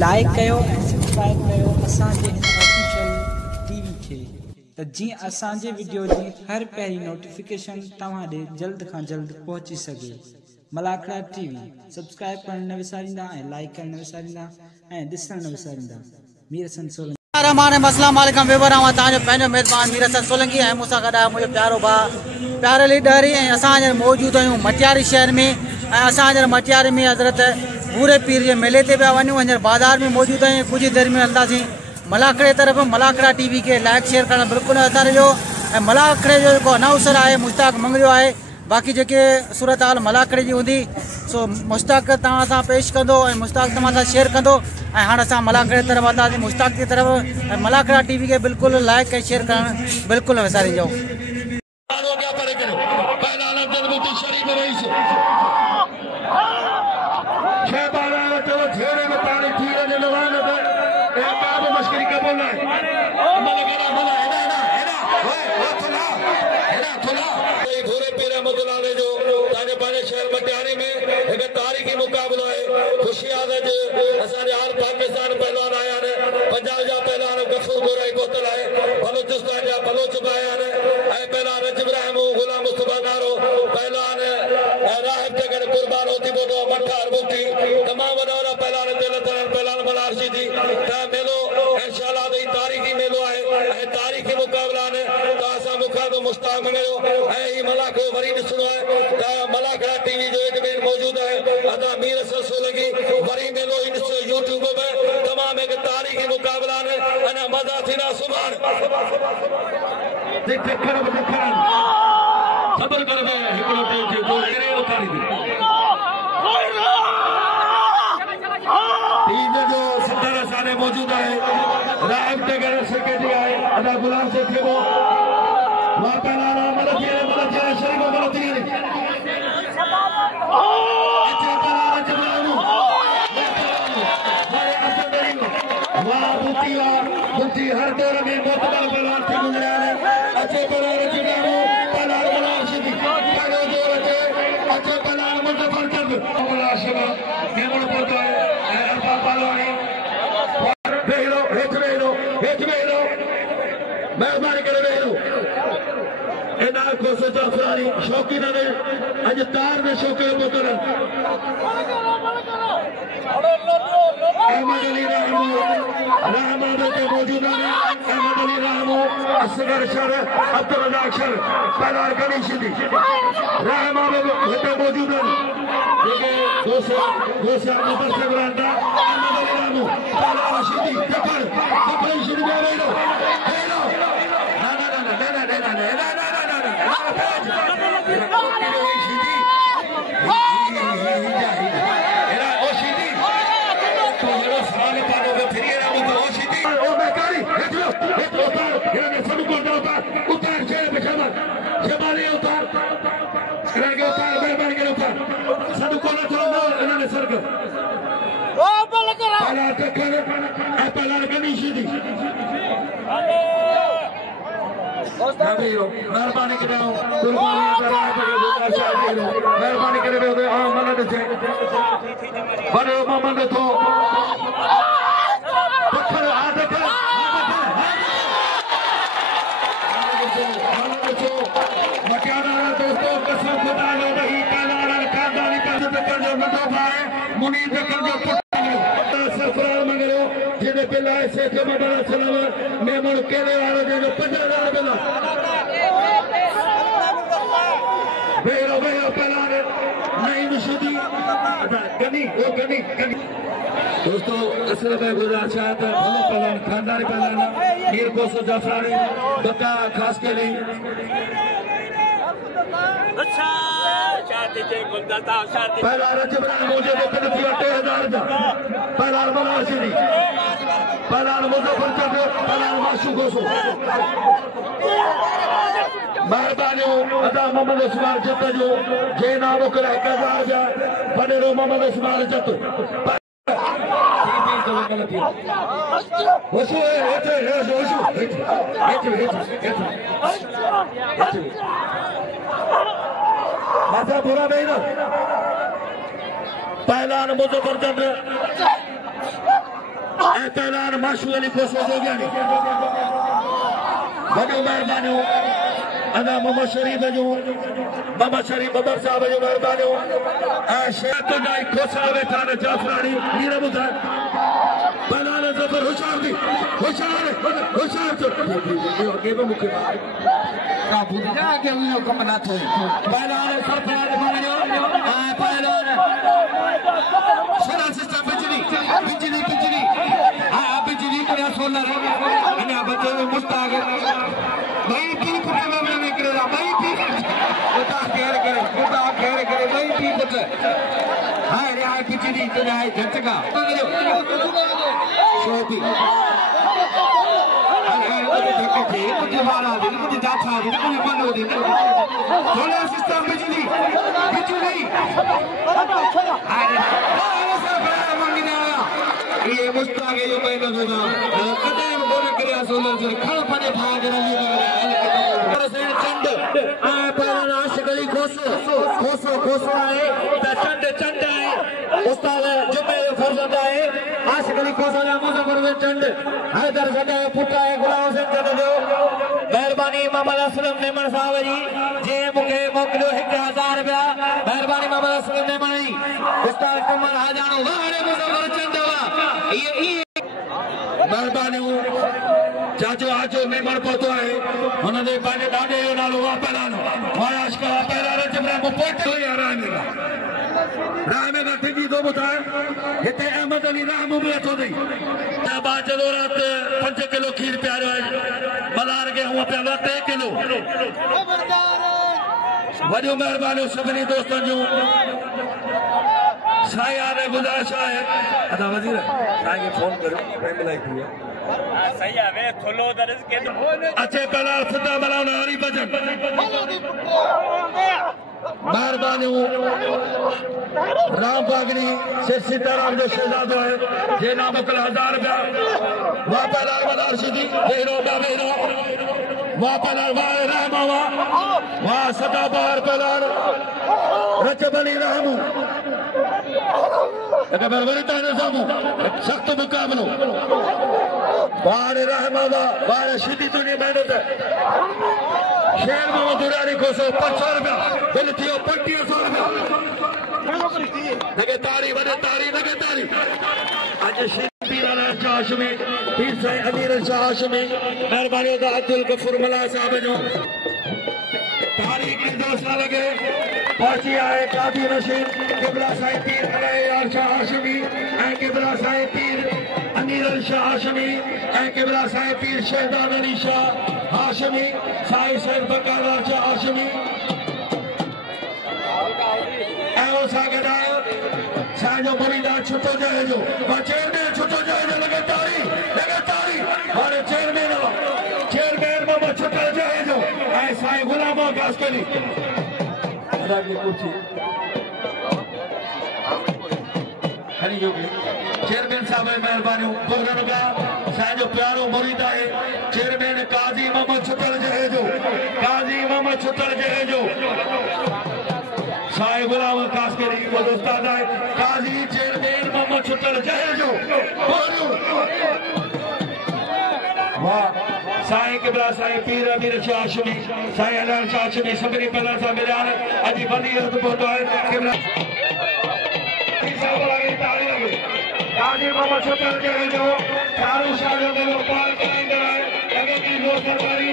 Like कयो ऐं subscribe कयो असांजे हिन ऑफिशियल टीवी खे त जीअं असांजे वीडियो जी हर पहिरीं नोटिफिकेशन तव्हां ॾे जल्द खां जल्द पहुची सघे। मलाखड़ा टीवी सब्सक्राइब करण न विसारींदा ऐं लाइक करण न विसारींदा ऐं ॾिसण न विसारींदा। मीर हसन सोलंकी अस्सलाम वालेकुम वेवर आवां तव्हांजो पंहिंजो मेज़बान मीर हसन सोलंकी ऐं मूंसां गॾु आहे मुंहिंजो प्यारो भाउ प्यारे लीडर ऐं असां मौजूदु आहियूं मटियारी शहर में ऐं असां मटियारी में हज़रत पूरे पीर के मेले ते पिया वञूं। हींअर बाज़ार में मौजूद आहियूं। कुछ देर में हलंदासीं मलाखड़े तरफ़। मलाखड़ा टीवी के लाइक शेयर करणु बिल्कुलु न विसारिजो ऐं मलाखड़े जो जेको अनाउंसर आहे मुश्ताक मंगरियो आहे। बाक़ी जेके सूरत हाल मलाखड़े जी हूंदी सो मुश्ताक तव्हां सां पेश कंदो ऐं मुश्ताक तव्हां सां शेयर कंदो। ऐं हाणे असां मलाखड़े तरफ़ हलंदासीं मुश्ताक की तरफ़ ऐं मलाखड़ा टीवी के बिल्कुलु लाइक ऐं शेयर करणु बिल्कुलु न विसारिजो। तारीखी मुकाबलो है। खुशी आज हर पाकिस्तान पहलवान आया है। पंजाब जा पहलवान गफूर गोराई कोतल है। बलूचिस्तान जा बलोच आया है। पहलवान रजीब रहमू गुलाम मुस्तफा नारो पहलवान राहिब तगड़ कुर्बान होती बोलो मठार बुकी तमाम वडा पहलवान पहलवान मलारशी थी मेलो इंशाल्लाह तारीखी मेलो है। तारीखी मुकाबला ने असां मुखा तो मुश्ताक मंगयो ऐं मलाखो वरी ॾिसणो है। मलाखड़ा टीवी जो एडमिन मौजूद है। अदा मीर हसन सोलंकी वरी मेलो ही ॾिसो यूट्यूब पे तमाम एक तारीखी मुकाबला ने अना मजा थीना सुभान सबर कर वे हिकड़ो टे जे को करे उतारी दे टीम जो सदर सारे मौजूद है। राइब तगड़ सेक्रेटरी है अदा गुलाम से थे वो वापला मदद शरीफ मदद हर दौर में मोतबर पहलवान थी गुजरा है। अच्छे पहलवान जिनारो पहलवान मलारशी पहले दौर के अच्छे पहलवान मुजफ्फर जब मलारशी मेमण पड़ता है अरबा पहलवानी बेरो हेठ बेरो मेहरबानी करे बेरो एना को सोचा फरारी शौकीन ने आज तार ने शौकीन बोतल अहमद अली रहमो मौजूद है। अहमद अली रहमो असगर शर अब्दुल रज़ाक शर पहलवान गणी सिंधी रहमा में मौजूद है। जेके दोस्त मुबशर रहंदा अहमद अली रहमो पहलवान सिंधी कपड़ सिंधी में वेलो मेहरबानी करे मेहरबानी करे मदद से बड़े मोहम्मद तो मुनीर मंगलो जिन्हें पिला शेख मदर सलाम मेमण केले वाले जो 50,000 पिला बेरो पहला नहीं मुशीदी गनी वो दोस्तों असल में गुजारिश है भलो पहलवान खानदानी पहलवान मीर कोसो जाफरानी बता खास के लिए पहला रजब मुझे वो कदम 3000 जा पहला मनासिनी पहला मुजफ्फर चंद्र पहला माशू कोसो मेहरबानी अदा मोहम्मद उस्मान जत जो जे नाम करे 1000 जा बनेरो मोहम्मद उस्मान जत वसु माथा बुरा नहीं ना पहलान मुजफ्फर चंद्र पहलान माशू अली कोसो जोगियानी बड़ो मेहरबानी अदा मोहम्मद शरीफ जो मोहम्मद शरीफ बबर साहब जो मेहरबानी शेख तो जाई खोसा वेठा ने जाफरानी नीर बुधा पहलान जफर होशियार दी होशियार तो आगे भी मुख्य का बुधा आगे उन्हें कम ना थे पहलान सरकार मानो पहलान सोलर सिस्टम बिजली हां बिजली का सोलर अन्य बच्चे मुस्ताग भाई की कुरान में करे भाई की बता खैर करे भाई की बच्चे हां रे हां बिजली तो है झटका शोभी कुछ वाला दिन कुछ जाता दिन कुछ बंद हो दिन सोलर सिस्टम बिजली ये मुस्ताग जो पैदा होगा कदम बोले करे सोलर से खल पने भाग रही से चंद आ पहला आशिकली खोसो आए चंद आए उस्ताद जुमे फरजंद आए आशिकली खोसो ने मुजफ्फर चंद हैदर सदा पुटा है गुलाम से चंद जो मेहरबानी मोहम्मद असलम नेमन साहब जी जे मुके मोकलो 1000 रुपया मेहरबानी मोहम्मद असलम नेमन जी उस्ताद कमल हाजानो वाले मुजफ्फर चंद ये मेहरबानी चाचो आचो मेमण पहुतो है उन्होंने पाने दादे नालो वा पहलानो वायाश का पहला रजब रे पोटे यार रामे का ठगी दो बताए हिते अहमद अली राम में तो नहीं तबा चलो रात 5 किलो खीर प्यारो है मलार के हुआ पे 3 किलो वजो मेहरबानी सभी दोस्तों जो साया ने गुजारिश है अदा वजीर साई के फोन करो टाइम लाइक हुआ सही है वे थोलो दर्ज के अच्छे पहला सदा मलाना हरी भजन मेहरबानी राम बागनी से सीताराम जो शहजादो है जे नाम कल 1000 रुपया वहां पहला मलार सीधी बेरो बेरो वहां पहला वाह रहमावा वहां सदा बाहर पहला रजब अली रहमू अगर बरबरीता नजामू सख्त मुकाबलो बाहर रहमावा बाहर सीधी दुनिया मेहनत शेर मोहम्मद दुरानी को 500 रुपया बिल थियो 2500 रुपया लगे तारी वने तारी लगे तारी आज पीर शाह हाशमी पीर साईं अमीर शाह हाशमी मेहरबानी अब्दुल गफूर मला साहब जो तारी के 2 साल लगे पहुंची आए कादी रशीद किबला साईं पीर अली शाह हाशमी ए किबला साईं पीर अमीर शाह हाशमी ए किबला साईं पीर शहजाद अली शाह हाशमी साईं सैयद बकार शाह हाशमी एओ सागदायो साजो मुरीदा छुटो जाए जो चेयरमैन छुटो जाए जो लगे तारी हमारे चेयरमैन मामा छुटो जाए जो ऐ साईं गुलाम अब्बास कली अदा की कुर्सी हरी जोगी चेयरमैन साहब मेहरबानी प्रोग्राम का साजो प्यारो मुरीदा है चेयरमैन काजी मामा छुटो जाए जो साई गुलाम अब्बास के लिए वो उस्ताद है काजी चेयरमैन मोहम्मद छुटल जहेजो वाह साई किबला साई पीर अमीर शाह हाशमी साई अलाल शाह हाशमी सबरी पहला सा मिलान अजी बदीरत बोतो है किबला काजी मोहम्मद छुटल जहेजो चारों शादियों में लोपाल कायम है लगे कि वो सरकारी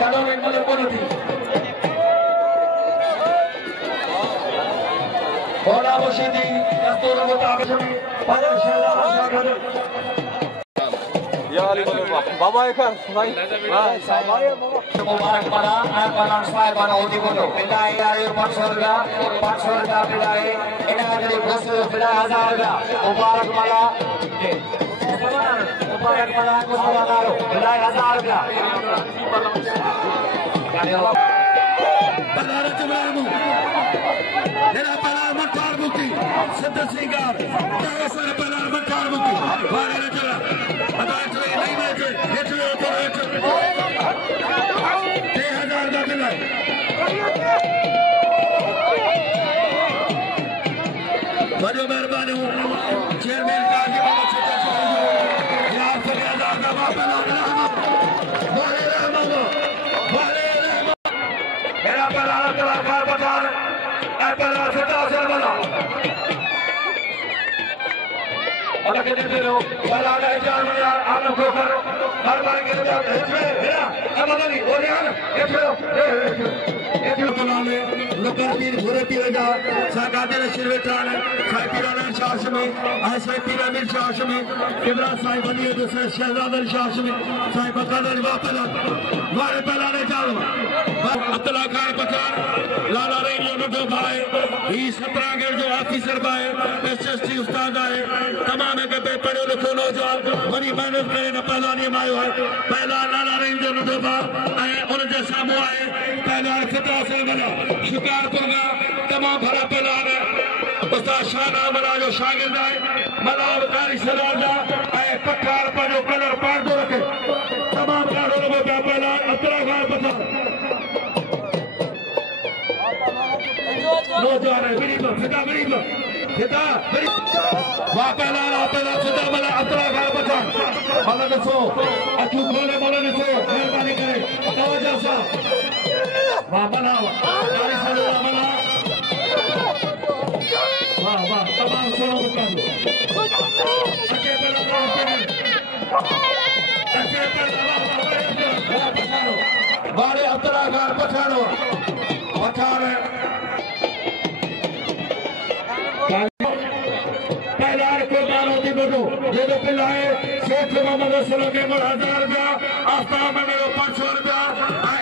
चलो एक मदद करो थी Hola Mushidi, Dasturi Mutabik, Padar Shahzad. Ya Ali Baba ekar, bhai. Mubarak Mala, Palan Sai Bana Odi Bolo. Pilai Yari 500 rupiah pilai. Ina Gari Bhusu pilai 1000 rupiah. Mubarak Mala. Mubarak Mala Kusmalaro pilai 1000 rupiah. Palara Ibrahim. Ina Palar Matar Buki. Siddha Singar. Sara Palar Matar Buki. Wale Rajala. Adai Chai nahi bache. Hetlo to hetlo. 3000 da pilai. बड़े मेहरबानी हूँ chairman का की बात छोटा छोटा यहाँ से आजाद का बापा वाले मेरा पहला कलाकार बचान पहला छोटा से बना और कहते थे लोग पहला का चार में आप लोग को करो हर बार के लिए इसमें मेरा अब नहीं हो गया ना एक बनाने लोकल की जरूरत है जा साकादर शिरवेटान साई पीरान शास में ऐसे पिरामिड शास में किबरा साई बनिए दूसरे शहजाद शास में साई बकादर वापस वाले पहला ने चालू अब्दुल्ला खान पठान लाला रेडियो नो भाई ये 17 के जो ऑफिसर भाई एसएसटी उस्ताद आए तमाम के पढ़े लिखे नौजवान बड़ी मेहनत करे न पहला नहीं आयो है पहला लाला रेडियो नो भाई उन जैसा मो आए पहला खतरा से बना शिकार होगा तमाम भरा पहला है उस्ताद शाना मना जो शागिर्द है मलाव कारी सलाजा आए पठार पर जो कलर पार दो रखे तमाम कारों को पहला अब्दुल्ला खान पठान नौजवान है गरीब फिदा वाह पहला फिदा मला अब्दुल्ला खान पठान मौला नसो अचू खोले मौला नसो मेहरबानी करे तवज्जो सा वाह मला कारी सलाजा मला वाह वाह तमाम सोना बता दो अच्छे पहला वाले अब्दुल्ला खान पठानो पठान पहला कुर्बान होती बटो ये जो पिलाए शेख मोहम्मद रसूल के 1000 रुपया आफ्ताब में 500 रुपया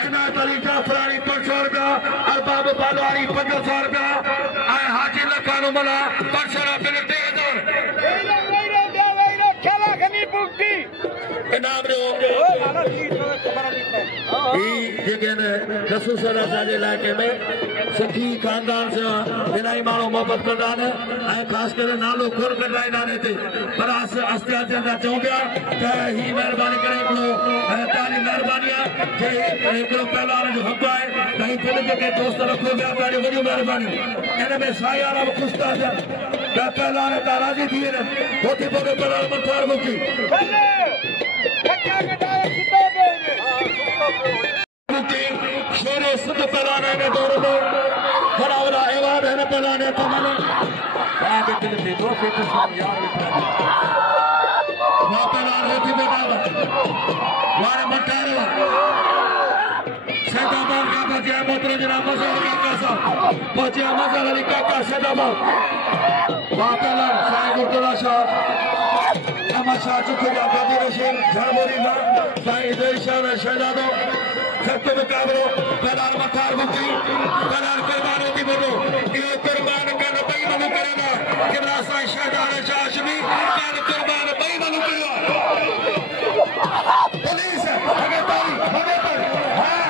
इनायत अली जाफरानी 500 रुपया अरबाब बालवारी 500 रुपया हाजी लखानो मला 500 रुपया इनाम रो रसूल असांजे इलाइक़े में सिंधी खानदान से इलाही माण्हू मोहबत कंदा आहिनि ऐं ख़ासि करे नालो खोल कढाईंदा आहिनि हिते पर आस्ते आस्ते असां चऊं पिया त ही महिरबानी करे हिकिड़ो तव्हांजी महिरबानी आहे जे हिकिड़ो पहलवान जो हक़ आहे त ही पिण जेके दोस्त रखो पिया तव्हांजी वॾियूं महिरबानियूं इन में साई वारा बि ख़ुशि था थियनि त पहलवान हितां राज़ी थी वञनि पोइ थी पोइ पहलवान मथार मुकी शेरे सिद्ध पहलाने में दौड़ में बड़ा बड़ा एवार्ड है पहलाने तो मैंने वहाँ पे दिल से 2 फीट यार वहाँ पहलान होती बेटा वहाँ मटारे सैदाबाद का बचे मोत्र जना मज़ा काका साहब बचे मज़ा अली काका सैदाबाद वहाँ पहलान साईं गुरुद्वारा शाह अहमद शाह चुखिया गांधी रशीद झरमोरी मां साईं जय शाह शहजादो सत्य मुकाबलो पहलान मठार मुकी पहलान कुर्बान होती बोलो ये कुर्बान कर बई मनु करेगा किबला साईं शहजाद शाह हाशमी पहल कुर्बान बई मनु करेगा पुलिस आगे ताली हां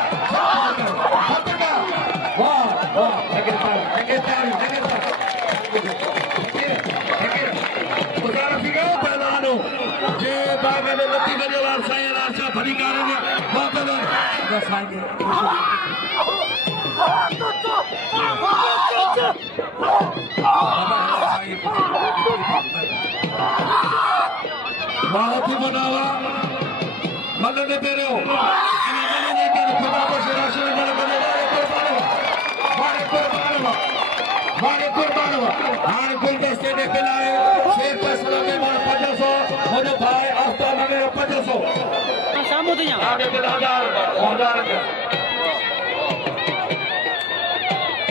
हटका वाह वाह आगे ताली गुजारा फिगा पहलानो जे बाग में लती बजवार साईं राजा फरीकारे ने वाह पहलान साईं बहुत ही बनावा मदद दे रहे हो मैंने के खुदा को राशि में बने मारे कुर्बान हां गुलदस्ते ने खिलाए शेर फैसला के बाद 500 मुझे भाई आफ्ताब में 500 सामू तो यहां आगे 1000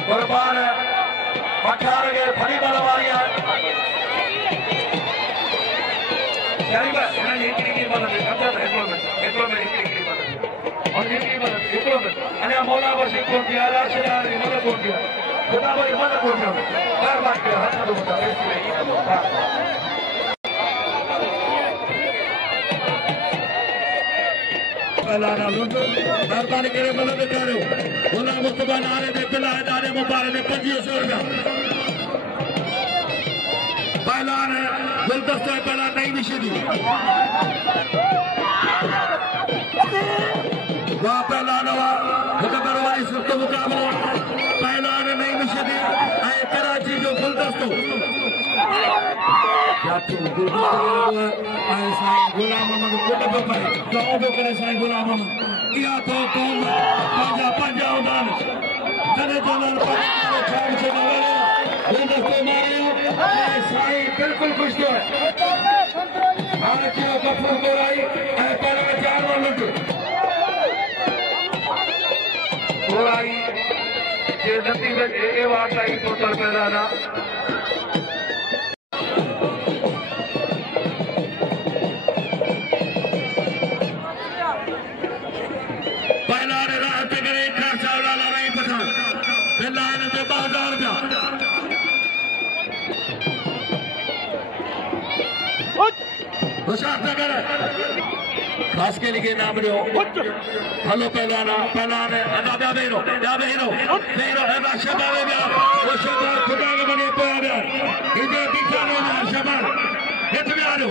कुर्बान 18 के फरी बलवारी है यानी बस ये की मतलब समझा एटलो में की मतलब और ये की मतलब एटलो में अने मौला बसी को दिया राशिदार मदद को दिया खुदा भाई मदद को दिया बार बार के हाथ दो बता इसलिए पहला ना लूट मेहरबानी करे मदद करो बोला मुस्तफा नारे दे पिला दाने मुबारक ने 2500 रुपया पहला ने गुलदस्ता पहला नहीं मिशी वाह पहला नवा मुकबर वाली सुस्त मुकाबला पहला ने नहीं मिशी आए कराची जो गुलदस्तो जाती आए साईं गुलाम मोहम्मद कुटुंब पर दुआ तो करे साईं गुलाम मोहम्मद किया तो कौन पंजा उदान जने जलाल पर खान से नवाले गुलदस्तो मारियो साईं बिल्कुल खुश तो है आज जो गफूर गोराई ऐ पहला चार लुट गोराई जे नतीजे ए बात आई तो तर पैदा ना पहला ने रात करे इतना चावला नहीं पता पहला ने 2000 रुपया होशियार नगर खास के लिए नाम लो हेलो पहला ने अदा बेरो एदा शबाब बया वो शबाब खुदा के बने पे आ गया इधर दिखा लो शबाब हिट में आ लो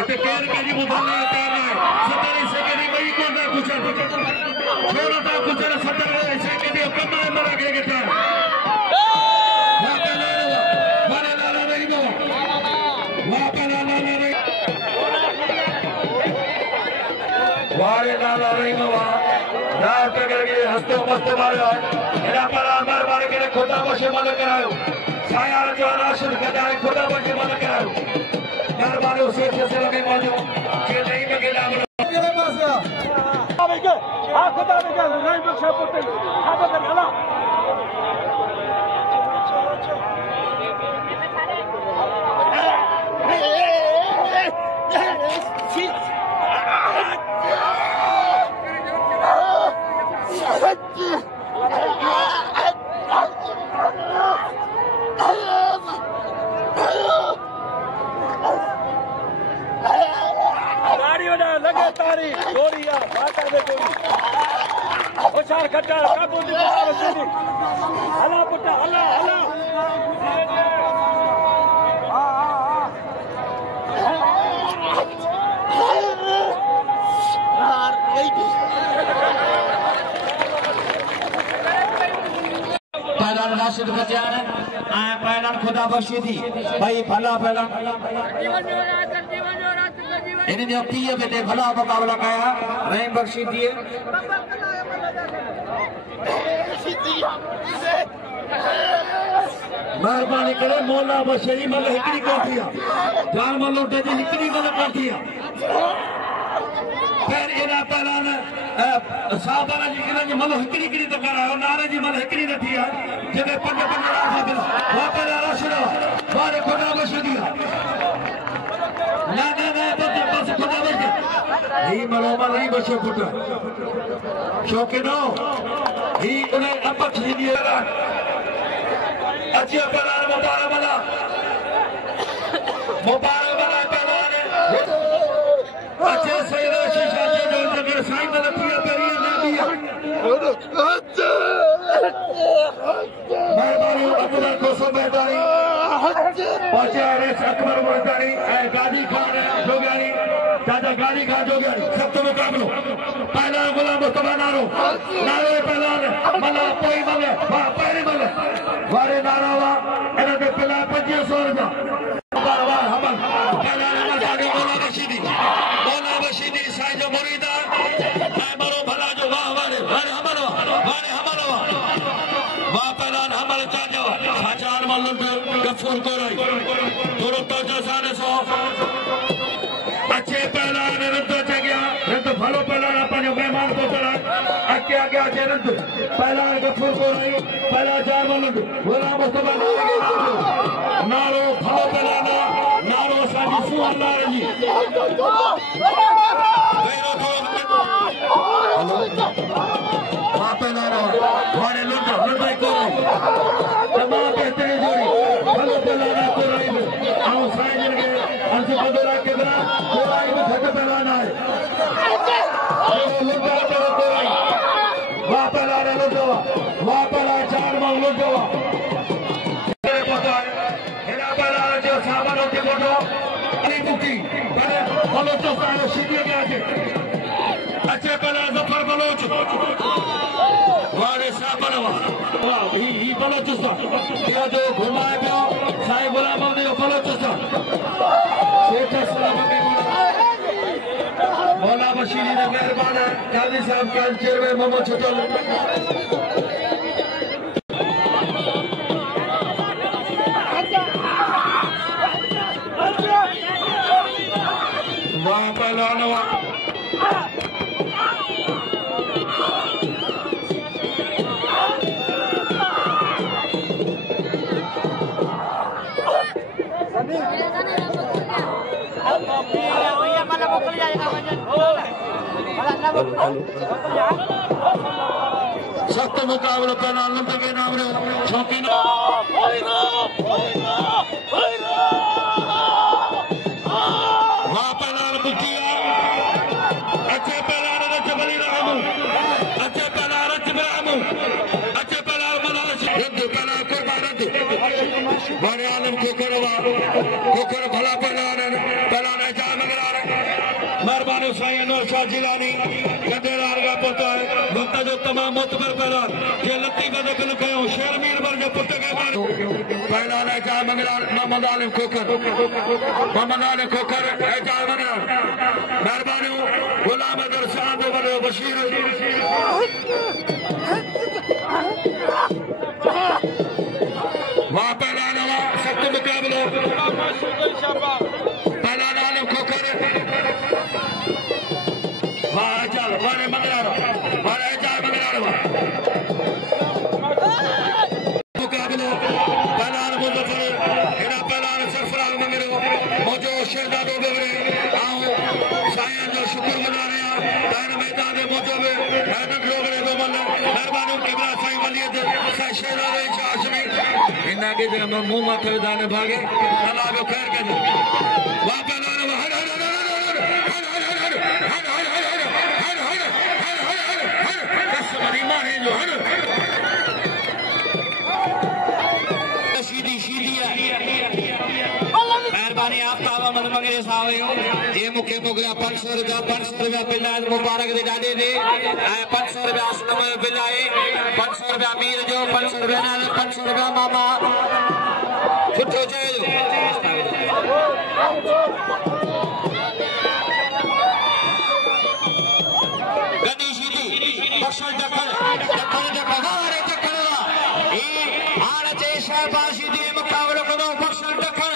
इतने केर के जी मुबाले तेरे 70 सेकंड में कोई ना कुछ छोड़ा था कुछ ना 70 सेकंड में कम में मरा के गिरता वारे नाला नहीं मवा नार के करके हंसते मस्त मारो इना पर अमर मार के खुदा बशे मन करायो साया जो राशिद गदाई खुदा बशे मन करायो यार मारे उसे से लगे मानो जे नहीं में गेला मेरे पास आ के आ खुदा ने के नहीं बख्शे पुते खाबा कर हला लगातारी गोरिया बाटा दे गोरी होशियार खट्टा काबू दी हला पुट्टा हला पहला राशिद बचान पहला खुदा बख्शी थी भाई भला पहला इन्हें पीए में भला मुकाबला कया रहीम बख्शी दिए मेहरबानी करे मौला बशरी मल हिकड़ी कर दिया जान मलोटे जी हिकड़ी मल कर दिया फिर इना पहला ने साहबाना जी इन्हें मल हिकड़ी तो करायो नारे जी मल हिकड़ी न थिया जने पंज राशा बिल वो पहला राशिद बारे खुदा बख्शी दिया ना बस खुदा बख्शी ही मलोमा नहीं बचे पुत्र शौकीनो ही उन्हें अपक्ष दिए अच्छी पहला मुबारक बना पहला ने अच्छे सही राशि शादी जो जगह साईं ने रखिया पेरी ना दिया मेहरबानी अकबर को सो बैठाई पहुंचे रेस अकबर मुर्दानी गाजी खान जोगियानी चाचा गाजी खान जोगियानी सब तो मुकाबलो पहला गुलाम मुस्तफा नारो नारे पहला मला पोई मले वाह पहले मले वारे नारावा इन्हें पे पिला 2500 रुपया वाह हमल पहला जाके मौला बशीदी साईं जो मुरीदा मरो भला जो वाह वारे हमल वाह पहला हमल चाचा साचार मल्लुट गफूर गोराई थोड़ो तो जसाने सो अच्छे पहला ने रद्द च गया रद्द भलो पहला ना पाजो मेहमान को तला आके रंद पहला गफूर को रही पहला चार मलंद गुलाम मुस्तफा नारो भाव पहलाना नारो साजी सुहान जी वहाँ पे नारो हमारे लुटा लुटाई को रही तमाम बेहतरीन जोड़ी भाव पहलाना को रही आओ साईं जी के अंशु बदला के बिना कोई भी खत पहलाना है लुटा के को रही वहाँ पहला रे लुटवा वहाँ पहला चार मांग लुटवा तेरे पता है हेरा पहला जो सामान होते बोलो अली बुकी पहले बलोच सारे सीधे के आगे अच्छे पहला जफर बलोच वाले सामान वाह ही बलोच सा क्या जो घुमाए पे साईं गुलाम ने बलोच सा शेख सलाम के मौला बशीरी ने मेहरबान है काजी साहब का चेयरमैन मोहम्मद छटल वहाँ पहलाना सख्त मुकाबला पहला लंब के नाम रे शौकीन वहाँ पहला बुकिया अच्छे पहला रच बली रहमू अच्छे पहला रच बरामू अच्छे पहला रद्द पहला कुर्बान रद्द बड़े आलम को भला पहला जा मगरा मेहरबानी साईं अनवर शाह जिलानी गदेदार का पुत्र है वक्त जो तमाम मुतबर पहलवान ये लत्ती बदे बिल कयो शेर मीर बर जो पुत्र के पहला ने जा मगरा मोहम्मद आलिम खोकर है जा मगरा मेहरबानी गुलाम अदर साहब बर बशीर वहाँ पहला नवा सख्त मुकाबला पहला आलिम खोकर वाह चल वारे मंगलारो वारे चार मंगलारो मुकाबलो पहलान मुजफ्फर हेरा पहलान सरफराज मंगरो मौजो शहजादो बेवरे आओ साईं जो शुक्र मना रहे हैं दान मैदान दे मौजो में हैदर लोग रे दो मल्ल मेहरबानी किबला साईं वलियत साईं शहजादे चाशमी इना के मुंह माथे दान भागे अल्लाह को खैर के वाह पहलान मेहरबानी आप मन मंगे साहब ये मुखे मोगरा 500 रुपया पिला मुबारक दे डाले दे 500 रुपया असलम पिला 500 रुपया मीर जो 500 रुपया 500 रुपया मामा सुठो चयो गदी शीदी बख्शल दखल हारे दखल ए हार चे शहबाजी दी मुकाबला करो बख्शल दखल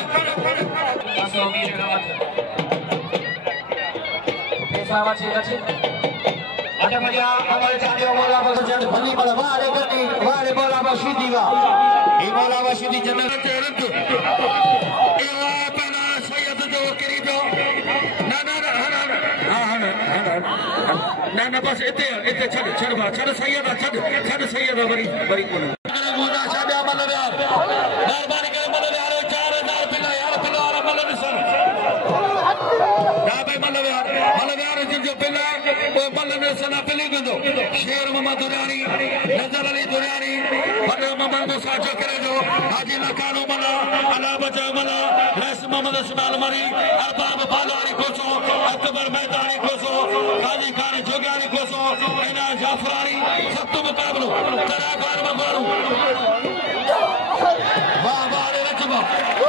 ada maya amal jadi mola basjad bali bala ware gadi ware mola basidi wa e mola basidi jannat terant e wa pana sayyid jo karibo na na bas ete chad ba chad sayyid bari ko moda shabe amal yar mehrbani kare mal yar 4000 pila yar pila amal nisan da bhai mal yar जो पिला वो बल्ले सना पिली गंदो शेर मोहम्मद दुरानी नजर अली दुरानी बड़े मोहम्मद मुसा जो करे जो हाजी लकानो मना अला बजा मना रस मोहम्मद इस्माइल मरी अरबाब बालानी कोसो अकबर मैदानी कोसो काजी खान जोगानी कोसो इना जाफरानी सब तो मुकाबलो तेरा बार मगरू वाह वाह रे रचबा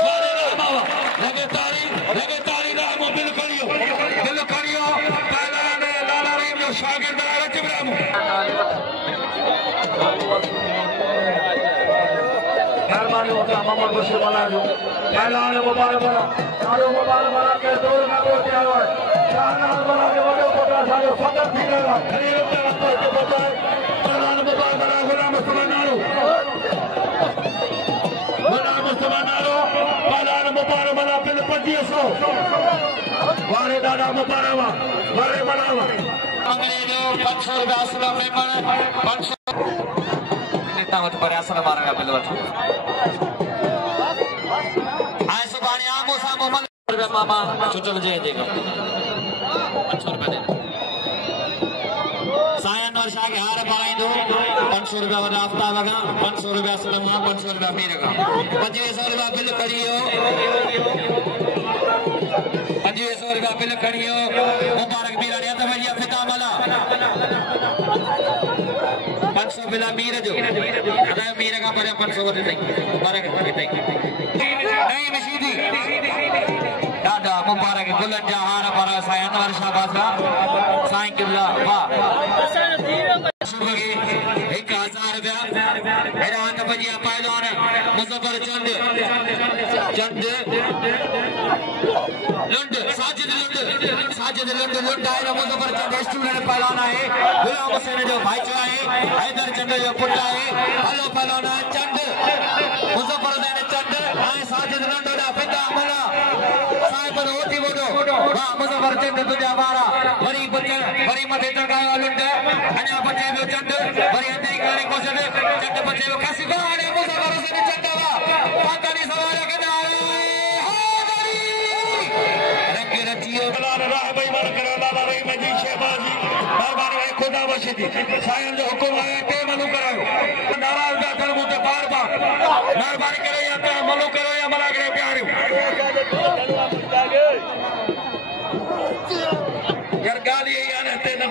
वाह रे बाबा लगे तारी रामो बिल करियो शागिर्द रच ब्राह्मण मेहरबानी होता मोहम्मद बशीर वाला जो पहला ने मुबारक वाला सारो मुबारक वाला के दूर में बोलते आए शाहनाज वाला के बड़े कोटा सारे फकर थी लगा खरीद के रखते बचाए 500 वाले दादा मुबारक वाले बनावा अंग्रेजों 500 रुपया असला मेमन 500 लेता मत पर असला मारेगा बिलवट आए सुबानी आमो सामो मन रुपया मामा चुचल जे देगा 500 रुपया दे सायन और शाह के हार पाई दो 500 रुपया वाला हफ्ता लगा 500 रुपया असला 500 रुपया मेरेगा 2500 रुपया बिल करियो 2500 रुपया बिल करियो मुबारक बीरा ने तो भैया फिता मला 500 बिला मीर जो अदा मीर का पर 500 वटे नहीं मुबारक नहीं नहीं मशीदी दादा मुबारक बुलंद जहान पर सायन और शाबाश साईं किबला वाह 1000 रुपया हैरान भजिया पहलवान मुजफ्फर चंद लुंड साजिद लुंड आए मुजफ्फर चंद स्टूडेंट पहलवान है गुलाम हुसैन जो भाईचा है हैदर चंद जो पुट है हलो पहलवान चंद मुजफ्फर चंद आए साजिद लुंड दा पिता मला साहिब होती बोलो वाह मुजफ्फर चंद तुझा बारा वरी बच्चे वरी मथे चढ़ायो लुंड अना बच्चे जो चंद वरी अंदर गाने को चंद बच्चे जो कासी बारे मुजफ्फर से चंद वा पाकिस्तानी सवाल के खुदा बशीदी साईं जो हुकुम आया ते मनु करायो नाराज जा कर मुझे बार मेहरबानी करे या ते मनु करो या मला करे प्यारियो यार गाली या रहते न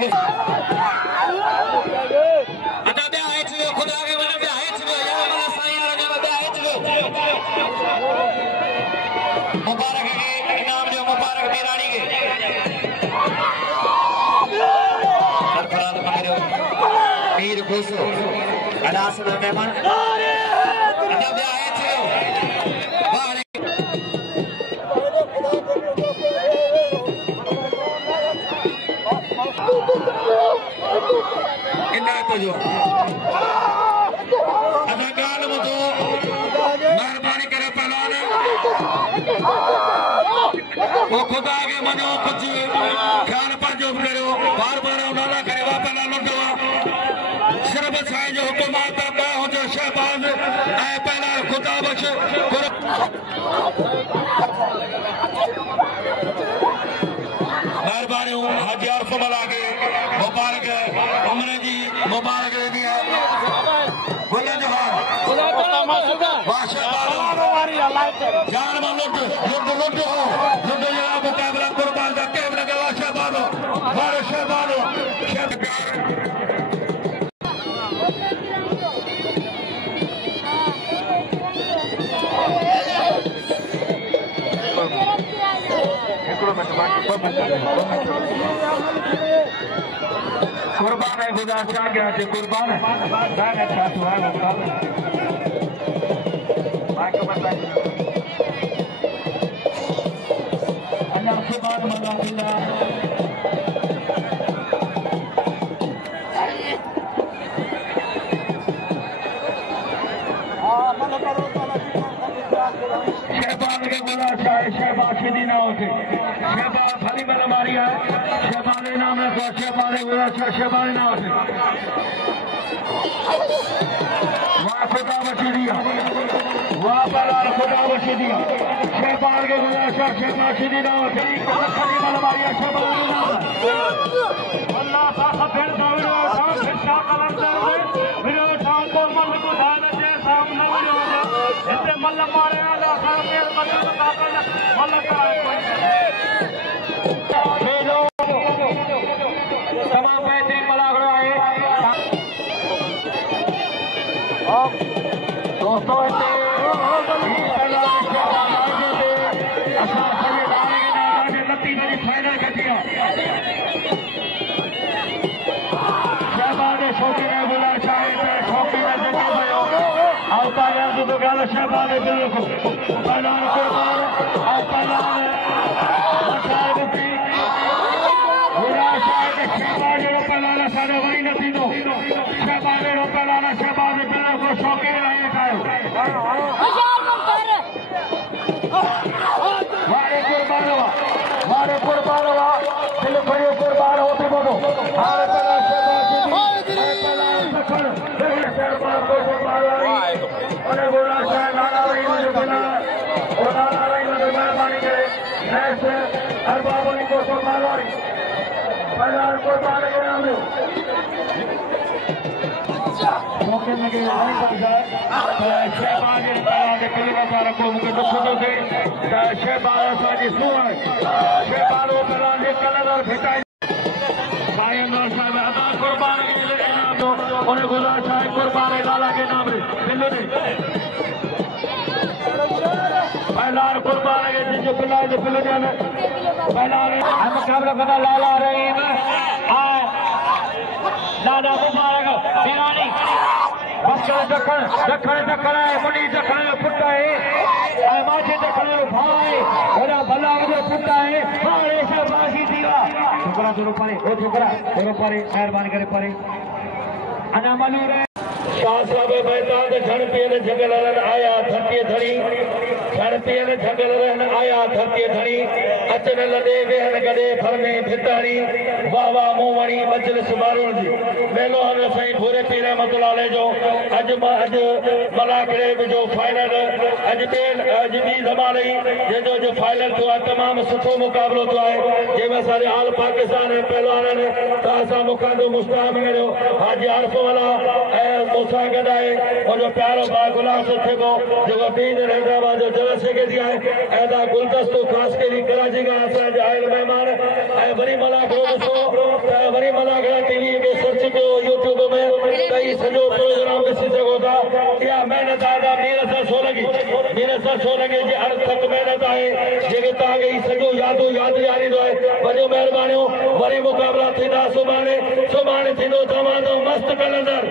अदा बे आए छे खुदा के मन बे आए छे या मला साईं वाला ने बे आए छे मुबारक के इनाम जो मुबारक बीरानी के मीर खुशो अदास मेहमान अदा बे आए छे वाले इना तो जो अदा गाल मतो मेहरबानी करे पहलवान वो खुदा के मनो कुछ ख्याल पर जो करो बार उनाला करे वापस लौटवा सिर्फ साईं जो हुकुम आता मैं हो जो शहबाज ऐ पहला खुदा बख्श मेहरबानी हाजी अरफ मला के मुबारक उम्र जी मुबारक दी है बुलंद जहान जान में लुट हो लुट या मुकाबला कुर्बान का कैमरा के शहबानो मारे शहबानो कुर्बान है खुदा चाह गया थे कुर्बान है अच्छा हुआ है अल्लाह सुभान मना बिल्ला शहबाज के गुला चाहे शहबाज सीधी ना होते शहबाज फली बल मारिया शहबाज नाम रखो शहबाज गुला चाहे शहबाज ना होते वहाँ खुदा बची दिया वहाँ पर खुदा बची दिया शहबाज के गुला चाहे शहबाज सीधी ना होते फली बल मारिया शहबाज ना अल्लाह साथ फिर दौड़ो फिर शाह कलंदर में फिर शाम को मन को धान जे सामने हो इतने मल्ल मारे अल्लाह साहब के मल्ल का मल्ल का खेलो तमाम बेहतरीन मलागड़ा है दोस्तों इतने लत्ती मेरी फाइनल कटिया शहबाज शौकीन है बुला चाहे शौकीन है जगह भयो आवता है तो गाल शहबाज बिल्कुल पहलवान कुर्बान और पहलवान साहिब की बुला चाहे शहबाज रो पहलवान सारे वही नहीं दो शहबाज रो पहलवान शहबाज बिल्कुल शौकीन है खायो वाले कुर्बान हार पहला शहबाज पहला सफर शहबाज को मारवाड़ी और बोला शाह लाला रही मुझे बोला और लाला रही मुझे मेहरबानी करे ऐसे हर बाबा को तो मारवाड़ी पहला को मार के नाम लो मौके में के नहीं पड़ जाए शहबाज ने पहला के किले का को मुझे दुखों से शहबाज साजी सुन शहबाज को पहला के कलर और भिटाई बायनर साहब अदा कुर्बान के नाम दो और गुला साहब कुर्बान लाला के नाम रे बिल्लो ने पहला कुर्बान के जो बिल्ला जो बिल्लो ने पहला हम मुकाबला करना लाला रहीम हां दादा मुबारक ईरानी बस्कर दखन मुनी दखन पुट्टा है माथे दखन भाई ओरा भला जो पुट्टा है हारे शाबाशी दीवा छोकरा जो पारे ओ छोकरा थोरो पारे मेहरबानी करे पारे अना मालूम है शाह साहब मैदान झण पियल जगल आया धरती धड़ी झण पियल जगल आया धरती धड़ी अचन लदे वेहन गडे फरमे भिताड़ी वाह वाह मोवणी मजलिस मारून जी मेलो हन साईं भूरे पीर रहमतुल्लाह अलैह जो अज मलाकड़े जो फाइनल अज भी ज़माने जो जो फाइनल थियो आहे तमाम सुठो मुकाबलो थियो आहे जंहिंमें सारे आल पाकिस्तान पहलवान त असां मूंखां तो मुस्ताहब करियो हाजी आरफ वाला मूंसां गॾु आहे मुंहिंजो प्यारो भाउ गुलाम सुठो जेको बीन हैदराबाद जो जलसे के दिया है ऐदा गुलदस्तो खास के कराची का असांजा आयल महिमान ऐं वरी मलाकड़ो ॾिसो वरी मलाकड़ा टीवी में सर्च कयो यूट्यूब में कई सॼो प्रोग्राम ॾिसी सघो था इहा महिनत आहे मीर सां छो लॻे जी अर्थक महिनत आहे जेके तव्हांखे ही सॼो यादि ॾियारींदो आहे वॾियूं महिरबानियूं वरी मुक़ाबला थींदा सुभाणे थींदो तव्हांजो मस्त कलंदर